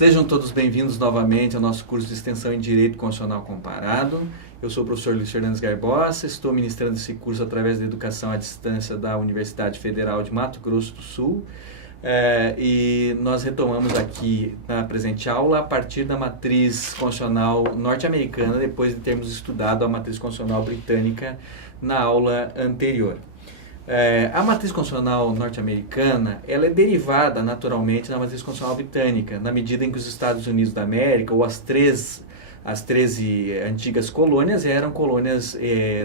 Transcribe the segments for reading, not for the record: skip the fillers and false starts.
Sejam todos bem-vindos novamente ao nosso curso de extensão em Direito Constitucional Comparado. Eu sou o professor Luiz Fernandes Garbosa, estou ministrando esse curso através da educação à distância da Universidade Federal de Mato Grosso do Sul. E nós retomamos aqui na presente aula a partir da matriz constitucional norte-americana, depois de termos estudado a matriz constitucional britânica na aula anterior. A matriz constitucional norte-americana, ela é derivada naturalmente da matriz constitucional britânica, na medida em que os Estados Unidos da América, ou as 13 antigas colônias, eram colônias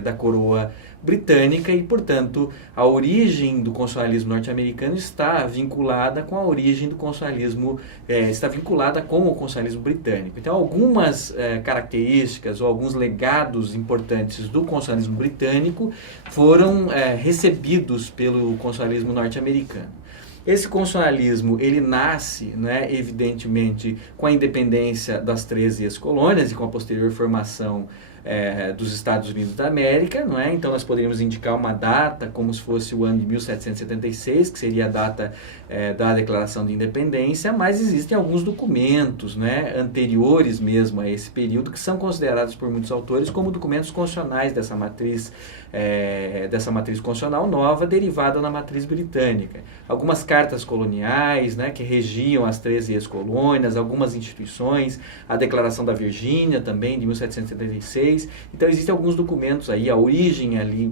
da coroa britânica e, portanto, a origem do constitucionalismo norte-americano está vinculada com a origem do constitucionalismo, está vinculada com o constitucionalismo britânico. Então, algumas características ou alguns legados importantes do constitucionalismo britânico foram recebidos pelo constitucionalismo norte-americano. Esse constitucionalismo, ele nasce, evidentemente, com a independência das 13 ex-colônias e com a posterior formação dos Estados Unidos da América, Então, nós poderíamos indicar uma data como se fosse o ano de 1776, que seria a data da Declaração de Independência, mas existem alguns documentos, anteriores mesmo a esse período, que são considerados por muitos autores como documentos constitucionais dessa matriz constitucional nova, derivada da matriz britânica. Algumas cartas coloniais, que regiam as 13 ex-colônias, algumas instituições, a Declaração da Virgínia, também, de 1776. Então, existem alguns documentos aí, a origem ali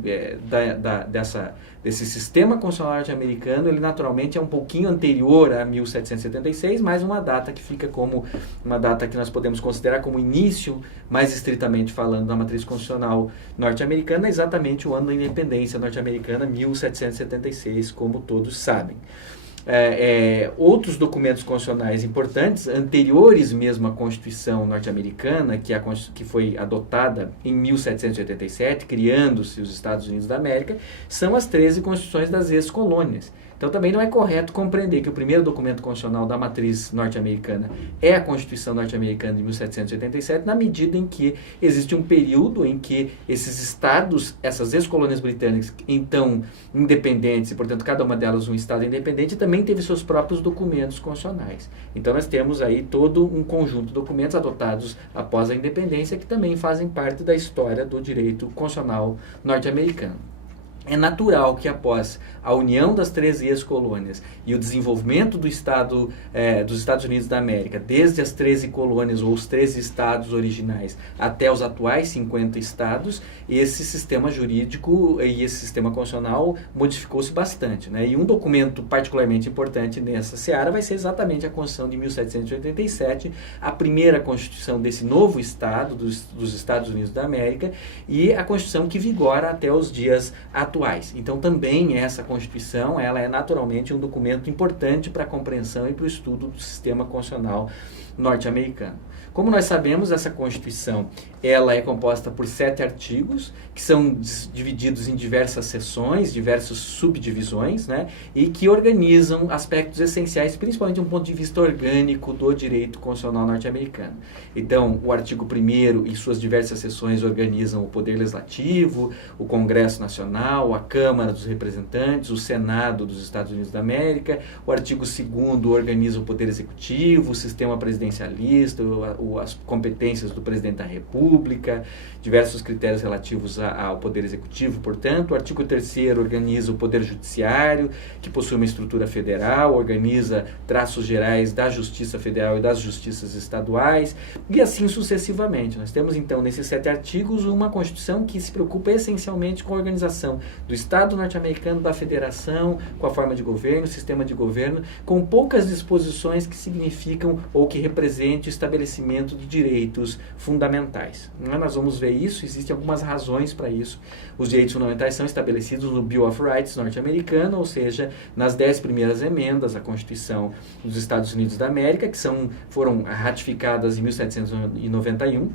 desse sistema constitucional norte-americano, ele naturalmente é um pouquinho anterior a 1776, mas uma data que fica como uma data que nós podemos considerar como início, mais estritamente falando, da matriz constitucional norte-americana, exatamente o ano da independência norte-americana, 1776, como todos sabem. Outros documentos constitucionais importantes, anteriores mesmo à Constituição norte-americana, que foi adotada em 1787, criando-se os Estados Unidos da América, são as 13 constituições das ex-colônias. Então, também não é correto compreender que o primeiro documento constitucional da matriz norte-americana é a Constituição norte-americana de 1787, na medida em que existe um período em que esses estados, essas ex-colônias britânicas, então independentes, e portanto cada uma delas um estado independente, também teve seus próprios documentos constitucionais. Então, nós temos aí todo um conjunto de documentos adotados após a independência que também fazem parte da história do direito constitucional norte-americano. É natural que após a união das 13 ex-colônias e o desenvolvimento do dos Estados Unidos da América, desde as 13 colônias ou os 13 estados originais até os atuais 50 estados, esse sistema jurídico e esse sistema constitucional modificou-se bastante. E um documento particularmente importante nessa seara vai ser exatamente a Constituição de 1787, a primeira Constituição desse novo estado, dos Estados Unidos da América, e a Constituição que vigora até os dias atuais. Então, também essa Constituição, ela é naturalmente um documento importante para a compreensão e para o estudo do sistema constitucional norte-americano. Como nós sabemos, essa Constituição, ela é composta por 7 artigos, que são divididos em diversas seções, diversas subdivisões, e que organizam aspectos essenciais, principalmente de um ponto de vista orgânico do direito constitucional norte-americano. Então, o artigo 1º e suas diversas seções organizam o Poder Legislativo, o Congresso Nacional, a Câmara dos Representantes, o Senado dos Estados Unidos da América. O artigo 2º organiza o Poder Executivo, o sistema presidencialista, as competências do Presidente da República, diversos critérios relativos ao Poder Executivo, portanto. O artigo 3º organiza o Poder Judiciário, que possui uma estrutura federal, organiza traços gerais da Justiça Federal e das Justiças Estaduais, e assim sucessivamente. Nós temos, então, nesses 7 artigos, uma Constituição que se preocupa essencialmente com a organização do Estado norte-americano, da Federação, com a forma de governo, sistema de governo, com poucas disposições que significam ou que representem o estabelecimento de direitos fundamentais. Nós vamos ver isso, existem algumas razões para isso. Os direitos fundamentais são estabelecidos no Bill of Rights norte-americano, ou seja, nas 10 primeiras emendas à Constituição dos Estados Unidos da América, que foram ratificadas em 1791,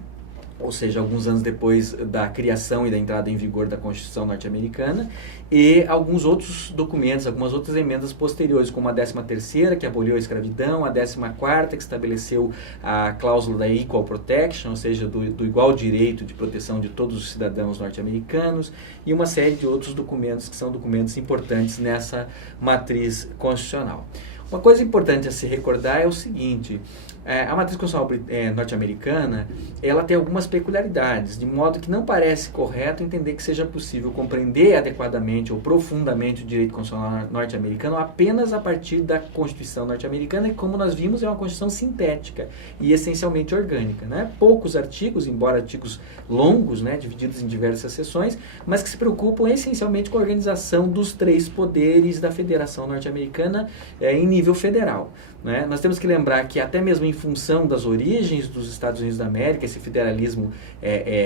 ou seja, alguns anos depois da criação e da entrada em vigor da Constituição norte-americana, e alguns outros documentos, algumas outras emendas posteriores, como a 13ª, que aboliu a escravidão, a 14ª, que estabeleceu a cláusula da Equal Protection, ou seja, do igual direito de proteção de todos os cidadãos norte-americanos, e uma série de outros documentos que são documentos importantes nessa matriz constitucional. Uma coisa importante a se recordar é o seguinte: A matriz constitucional norte-americana, ela tem algumas peculiaridades, de modo que não parece correto entender que seja possível compreender adequadamente ou profundamente o direito constitucional norte-americano apenas a partir da Constituição norte-americana, que, como nós vimos, é uma Constituição sintética e essencialmente orgânica, né? Poucos artigos, embora artigos longos, né, divididos em diversas seções, mas que se preocupam essencialmente com a organização dos 3 poderes da Federação Norte-Americana em nível federal. Né? Nós temos que lembrar que até mesmo em função das origens dos Estados Unidos da América, esse federalismo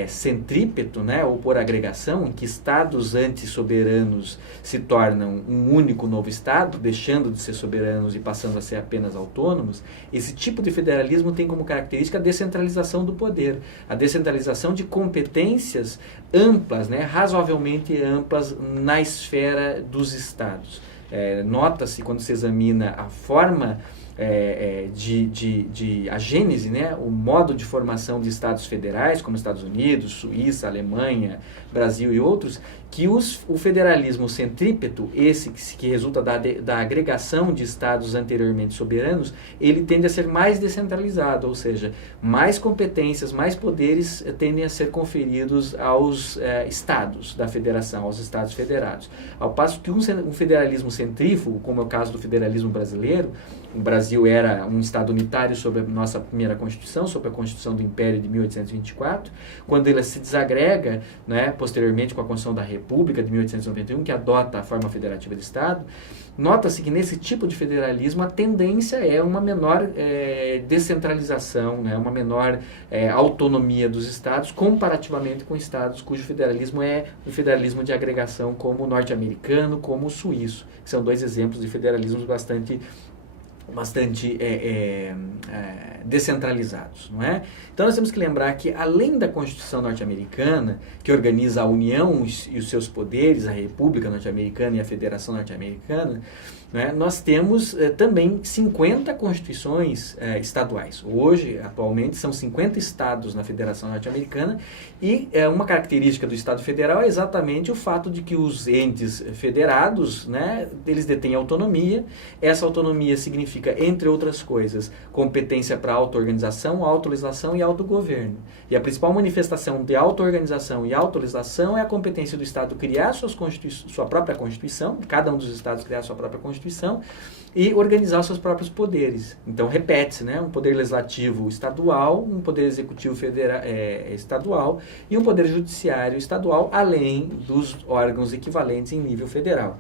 centrípeto, né, ou por agregação, em que estados antissoberanos se tornam um único novo estado, deixando de ser soberanos e passando a ser apenas autônomos, esse tipo de federalismo tem como característica a descentralização do poder, a descentralização de competências amplas, né, razoavelmente amplas na esfera dos estados. Nota-se, quando se examina a forma a gênese, né, o modo de formação de estados federais, como Estados Unidos, Suíça, Alemanha, Brasil e outros, que o federalismo centrípeto, esse que resulta da agregação de estados anteriormente soberanos, ele tende a ser mais descentralizado, ou seja, mais competências, mais poderes tendem a ser conferidos aos estados da federação, aos estados federados. Ao passo que um federalismo centrífugo, como é o caso do federalismo brasileiro, o Brasil era um estado unitário sob a nossa primeira Constituição, sob a Constituição do Império de 1824, quando ele se desagrega, né, posteriormente com a Constituição da República de 1891, que adota a forma federativa de Estado, nota-se que nesse tipo de federalismo a tendência é uma menor descentralização, né, uma menor autonomia dos estados, comparativamente com estados cujo federalismo é um federalismo de agregação como o norte-americano, como o suíço. São 2 exemplos de federalismos bastante descentralizados, não é? Então nós temos que lembrar que, além da Constituição norte-americana, que organiza a União e os seus poderes, a República norte-americana e a Federação norte-americana, né, nós temos também 50 constituições estaduais. Hoje, atualmente, são 50 estados na Federação norte-americana e uma característica do Estado federal é exatamente o fato de que os entes federados, né, eles detêm autonomia. Essa autonomia significa, entre outras coisas, competência para auto-organização, auto-legislação e autogoverno. E a principal manifestação de auto-organização e auto-legislação é a competência do Estado criar sua própria Constituição, cada um dos estados criar sua própria Constituição, e organizar os seus próprios poderes. Então, repete-se, né? Um poder legislativo estadual, um poder executivo estadual e um poder judiciário estadual, além dos órgãos equivalentes em nível federal.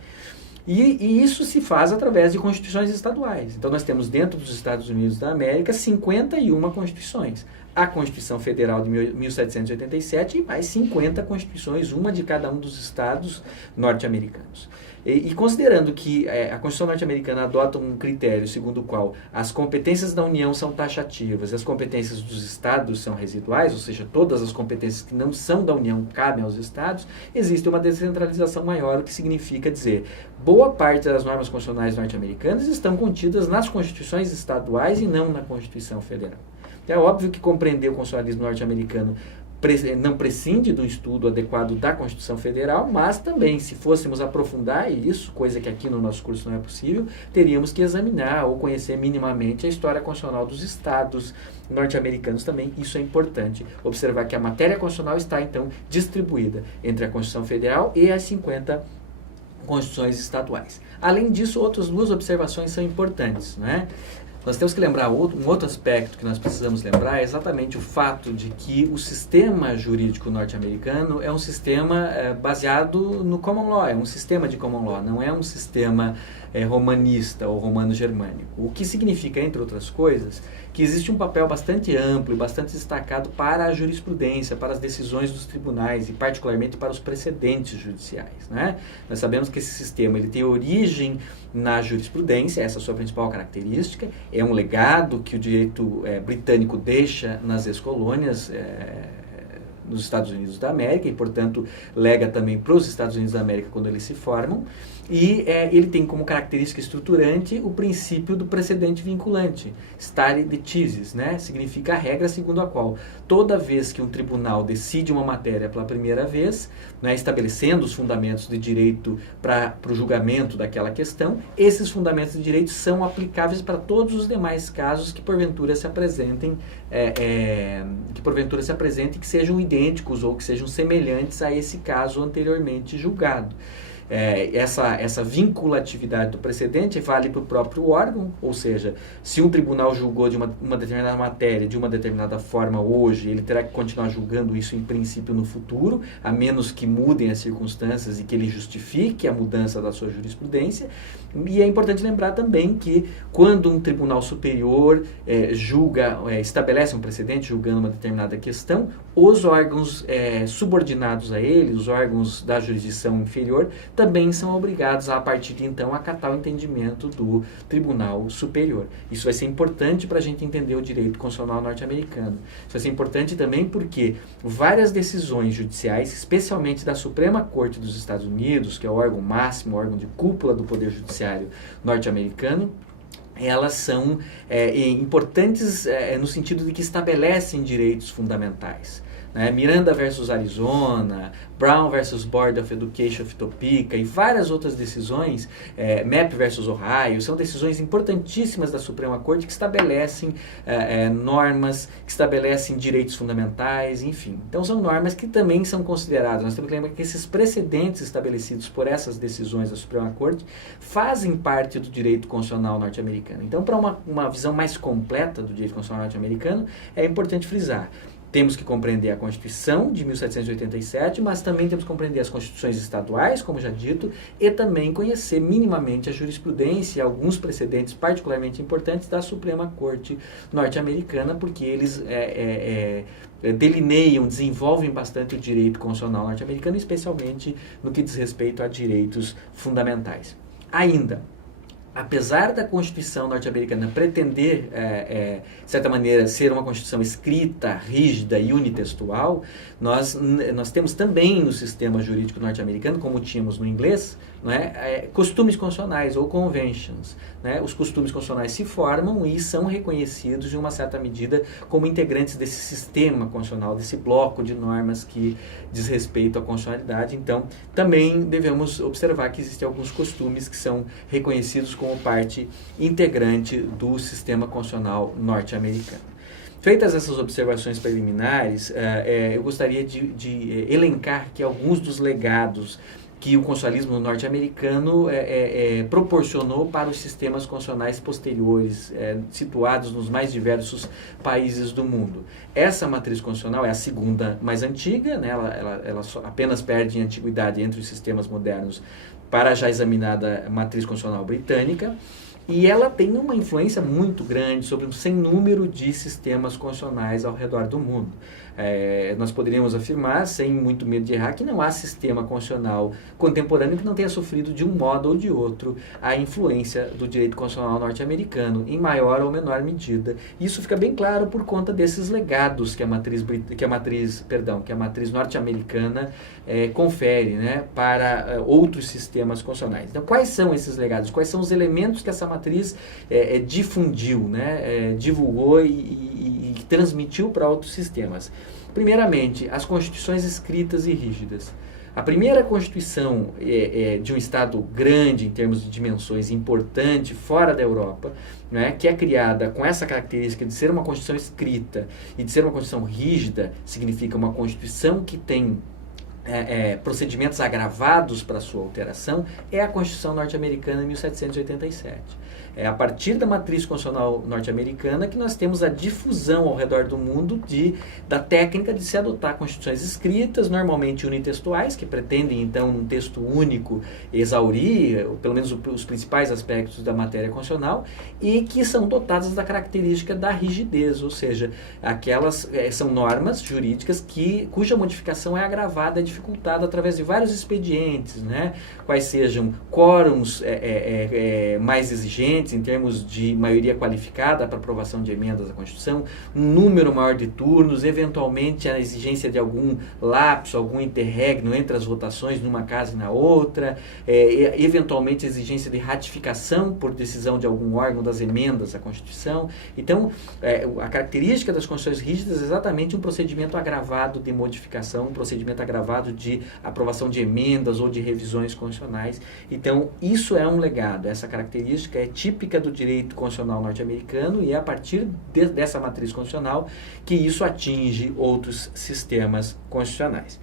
E isso se faz através de constituições estaduais. Então, nós temos dentro dos Estados Unidos da América 51 constituições. A Constituição Federal de 1787 e mais 50 constituições, uma de cada um dos estados norte-americanos. E considerando que a Constituição norte-americana adota um critério segundo o qual as competências da União são taxativas e as competências dos estados são residuais, ou seja, todas as competências que não são da União cabem aos estados, existe uma descentralização maior, o que significa dizer, boa parte das normas constitucionais norte-americanas estão contidas nas constituições estaduais e não na Constituição Federal. É óbvio que compreender o constitucionalismo norte-americano não prescinde do estudo adequado da Constituição Federal, mas também, se fôssemos aprofundar isso, coisa que aqui no nosso curso não é possível, teríamos que examinar ou conhecer minimamente a história constitucional dos estados norte-americanos também. Isso é importante, observar que a matéria constitucional está, então, distribuída entre a Constituição Federal e as 50 constituições estaduais. Além disso, outras 2 observações são importantes, né? Nós temos que lembrar um outro aspecto que nós precisamos lembrar, é exatamente o fato de que o sistema jurídico norte-americano é um sistema baseado no common law, é um sistema de common law, não é um sistema romanista ou romano-germânico. O que significa, entre outras coisas, que existe um papel bastante amplo e bastante destacado para a jurisprudência, para as decisões dos tribunais e particularmente para os precedentes judiciais, né? Nós sabemos que esse sistema ele tem origem na jurisprudência, essa é a sua principal característica, é um legado que o direito britânico deixa nas ex-colônias nos Estados Unidos da América e, portanto, lega também para os Estados Unidos da América quando eles se formam. E ele tem como característica estruturante o princípio do precedente vinculante, stare decisis, né? Significa a regra segundo a qual toda vez que um tribunal decide uma matéria pela primeira vez, né, estabelecendo os fundamentos de direito para o julgamento daquela questão, esses fundamentos de direito são aplicáveis para todos os demais casos que porventura se apresentem, que sejam idênticos ou que sejam semelhantes a esse caso anteriormente julgado. Essa vinculatividade do precedente vale para o próprio órgão, ou seja, se um tribunal julgou de uma determinada matéria de uma determinada forma hoje, ele terá que continuar julgando isso em princípio no futuro, a menos que mudem as circunstâncias e que ele justifique a mudança da sua jurisprudência. E é importante lembrar também que quando um tribunal superior estabelece um precedente julgando uma determinada questão, os órgãos subordinados a ele, os órgãos da jurisdição inferior, também são obrigados a partir de então, a acatar o entendimento do Tribunal Superior. Isso vai ser importante para a gente entender o direito constitucional norte-americano. Isso vai ser importante também porque várias decisões judiciais, especialmente da Suprema Corte dos Estados Unidos, que é o órgão máximo, o órgão de cúpula do Poder Judiciário norte-americano, elas são importantes no sentido de que estabelecem direitos fundamentais. Miranda versus Arizona, Brown versus Board of Education of Topeka e várias outras decisões, Mapp versus Ohio, são decisões importantíssimas da Suprema Corte que estabelecem normas, que estabelecem direitos fundamentais, enfim. Então são normas que também são consideradas. Nós temos que lembrar que esses precedentes estabelecidos por essas decisões da Suprema Corte fazem parte do direito constitucional norte-americano. Então, para uma visão mais completa do direito constitucional norte-americano, é importante frisar. Temos que compreender a Constituição de 1787, mas também temos que compreender as constituições estaduais, como já dito, e também conhecer minimamente a jurisprudência e alguns precedentes particularmente importantes da Suprema Corte norte-americana, porque eles delineiam, desenvolvem bastante o direito constitucional norte-americano, especialmente no que diz respeito a direitos fundamentais. Ainda, apesar da Constituição norte-americana pretender, de certa maneira, ser uma Constituição escrita, rígida e unitextual, nós temos também no sistema jurídico norte-americano, como tínhamos no inglês, costumes constitucionais ou conventions. Os costumes constitucionais se formam e são reconhecidos, em uma certa medida, como integrantes desse sistema constitucional, desse bloco de normas que diz respeito à constitucionalidade. Então, também devemos observar que existem alguns costumes que são reconhecidos como parte integrante do sistema constitucional norte-americano. Feitas essas observações preliminares, eu gostaria de elencar aqui alguns dos legados que o constitucionalismo norte-americano proporcionou para os sistemas constitucionais posteriores, situados nos mais diversos países do mundo. Essa matriz constitucional é a segunda mais antiga, ela apenas perde em antiguidade entre os sistemas modernos para a já examinada matriz constitucional britânica, e ela tem uma influência muito grande sobre um sem número de sistemas constitucionais ao redor do mundo. Nós poderíamos afirmar, sem muito medo de errar, que não há sistema constitucional contemporâneo que não tenha sofrido de um modo ou de outro a influência do direito constitucional norte-americano, em maior ou menor medida. Isso fica bem claro por conta desses legados que a matriz norte-americana confere, para outros sistemas constitucionais. Então, quais são esses legados? Quais são os elementos que essa matriz difundiu, divulgou e transmitiu para outros sistemas? Primeiramente, as constituições escritas e rígidas. A primeira constituição de um Estado grande em termos de dimensões, importante, fora da Europa, que é criada com essa característica de ser uma constituição escrita e de ser uma constituição rígida, significa uma constituição que tem procedimentos agravados para sua alteração, é a Constituição norte-americana de 1787. É a partir da matriz constitucional norte-americana que nós temos a difusão ao redor do mundo da técnica de se adotar constituições escritas, normalmente unitextuais, que pretendem, então, num texto único, exaurir, pelo menos, os principais aspectos da matéria constitucional, e que são dotadas da característica da rigidez, ou seja, aquelas são normas jurídicas cuja modificação é agravada de dificultado através de vários expedientes, né? Quais sejam quórums mais exigentes em termos de maioria qualificada para aprovação de emendas à Constituição, um número maior de turnos, eventualmente a exigência de algum lapso, algum interregno entre as votações numa casa e na outra, eventualmente a exigência de ratificação por decisão de algum órgão das emendas à Constituição. Então, a característica das constituições rígidas é exatamente um procedimento agravado de modificação, um procedimento agravado de aprovação de emendas ou de revisões constitucionais. Então, isso é um legado, essa característica é típica do direito constitucional norte-americano e é a partir dessa matriz constitucional que isso atinge outros sistemas constitucionais.